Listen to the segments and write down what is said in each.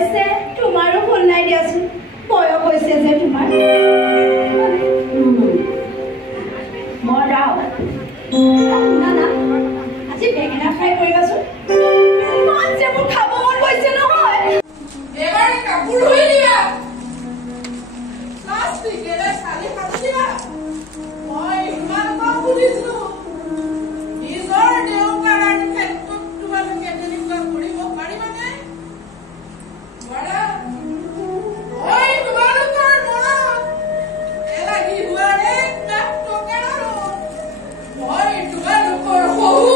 অৱশ্যে তোমাৰো ভুল নাই দিয়াচোন বয়স হৈছে যে তোমাৰ মই ৰাও না না আজি বেঙেনা ফ্ৰাই কৰিবাচোন ইমান যে মোৰ খাব মন গৈছে নহয় এবাৰে কাপড় হয়ে দিবা প্লাস্টিক এৰ খালি খালি দিবা ওই ইমান কম বুঝিছো নিজৰ দেউকাৰাৰ ক্ষেত্ৰত তোমালোকে তেনেকুৱা কৰিব পাৰিবানে বড়া ওই তোমালোকৰ মনত এলাগি হোৱাৰে কাপ টকাৰো মই তোমালোকৰ শহু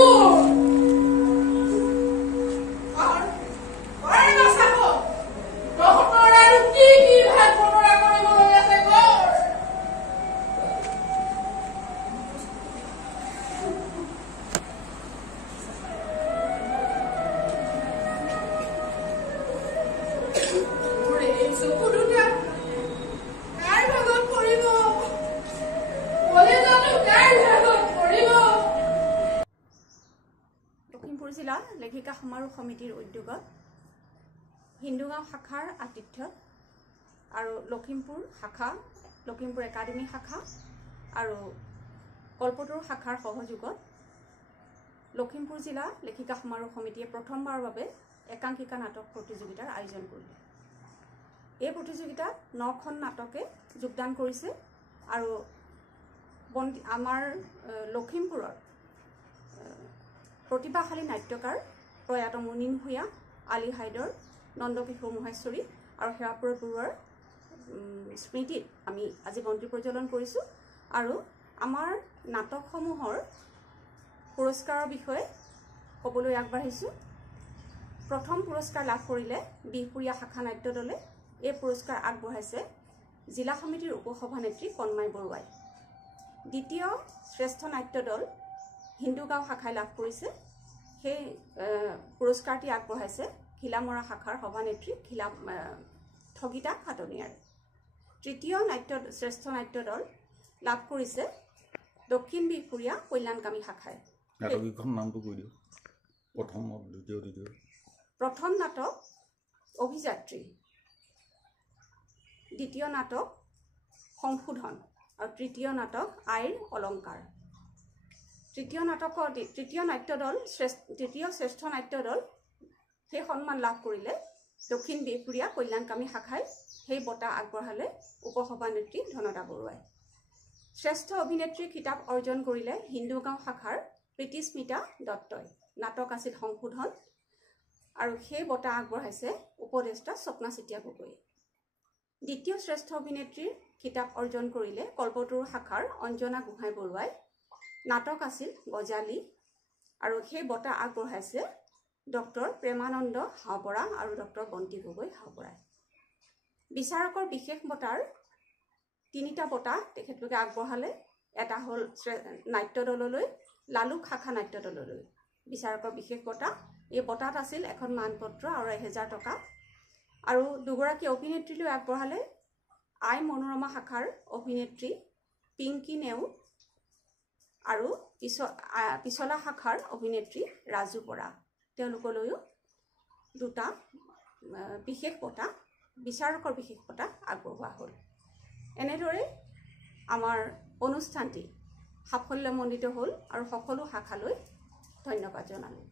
লখিমপুৰ জিলা লেখিকা সমাৰোহ সমিতিৰ উদ্যোগত হিন্দুগাঁও শাখাৰ আতিথ্যত আৰু লখিমপুৰ শাখা লখিমপুৰ একাডেমী শাখা আৰু কল্পতৰু শাখাৰ সহযোগত লখিমপুৰ জিলা লেখিকা সমাৰোহ সমিতিয়ে প্ৰথমবাৰৰ বাবে একাংকিকা নাটক প্ৰতিযোগিতাৰ আয়োজন কৰিলে এই প্ৰতিযোগিতাত 9খন নাটকে যোগদান কৰিছে আৰু আমাৰ লখিমপুৰৰ প্ৰতিভাশালী নাট্যকাৰ প্ৰয়াত মুনিন ভূঞা আলী হাইদৰ নন্দকিশোৰ মহেশ্বৰী আৰু সেৱাপ্ৰদ বৰুৱাৰ স্মৃতিত আমি আজি বন্তি প্ৰজ্বলন কৰিছোঁ আৰু আমাৰ নাটকসমূহৰ পুৰস্কাৰৰ বিষয়ে ক'বলৈ আগবাঢ়িছোঁ প্ৰথম পুৰস্কাৰ লাভ কৰিলে বিহপুৰীয়া শাখা নাট্য দলে এই পুৰস্কাৰ আগবঢ়াইছে জিলা সমিতিৰ উপসভানেত্ৰী কণমাই বৰুৱাই দ্বিতীয় শ্ৰেষ্ঠ নাট্য দল হিন্দুগাঁও শাখাই লাভ কৰিছে সেই পুৰস্কাৰটি আগবঢ়াইছে খিলামৰা শাখাৰ সভানেত্ৰী ঠগিতা খাটনিয়াৰে তৃতীয় শ্ৰেষ্ঠ নাট্য দল লাভ কৰিছে দক্ষিণ বিহপুৰীয়া কল্যাণকামী শাখাই নামটো কৈ দিও প্ৰথম নাটক অভিযাত্ৰী দ্বিতীয় নাটক সংশোধন আৰু তৃতীয় নাটক আইৰ অলংকাৰ তৃতীয় শ্ৰেষ্ঠ নাট্য দল সেই সন্মান লাভ কৰিলে দক্ষিণ বিহপুৰীয়া কল্যাণকামী শাখাই সেই বঁটা আগবঢ়ালে উপসভানেত্ৰী ধনদা বৰুৱাই শ্ৰেষ্ঠ অভিনেত্ৰী খিতাপ অৰ্জন কৰিলে হিন্দুগাঁও শাখাৰ প্ৰীতিস্মিতা দত্তই নাটক আছিল সংশোধন আৰু সেই বঁটা আগবঢ়াইছে উপদেষ্টা স্বপ্না চেতিয়া গগৈ দ্বিতীয় শ্ৰেষ্ঠ অভিনেত্ৰীৰ খিতাপ অৰ্জন কৰিলে কল্পতৰু শাখাৰ অঞ্জনা গোহাঁই বৰুৱাই নাটক আছিল গজালি আৰু সেই বঁটা আগবঢ়াইছে ডক্টৰ প্ৰেমানন্দ হাওবৰা আৰু ডক্টৰ বন্তি গগৈ হাওবৰাই বিচাৰকৰ বিশেষ বঁটাৰ তিনিটা বঁটা তেখেতলোকে আগবঢ়ালে এটা হ'ল নাট্য দললৈ লালুক শাখা নাট্য দললৈ বিচাৰকৰ বিশেষ বঁটা এই বঁটাত আছিল এখন মানপত্ৰ আৰু 1000 টকা আৰু দুগৰাকী অভিনেত্ৰীলৈ আগবঢ়ালে আই মনোৰমা শাখাৰ অভিনেত্ৰী পিংকি নেও আৰু পিছলা শাখাৰ অভিনেত্ৰী ৰাজু বৰা তেওঁলোকলৈও দুটা বিশেষ বঁটা বিচাৰকৰ বিশেষ বঁটা আগবঢ়োৱা হ'ল এনেদৰে আমাৰ অনুষ্ঠানটি সাফল্যমণ্ডিত হ'ল আৰু সকলো শাখালৈ ধন্যবাদ জনালোঁ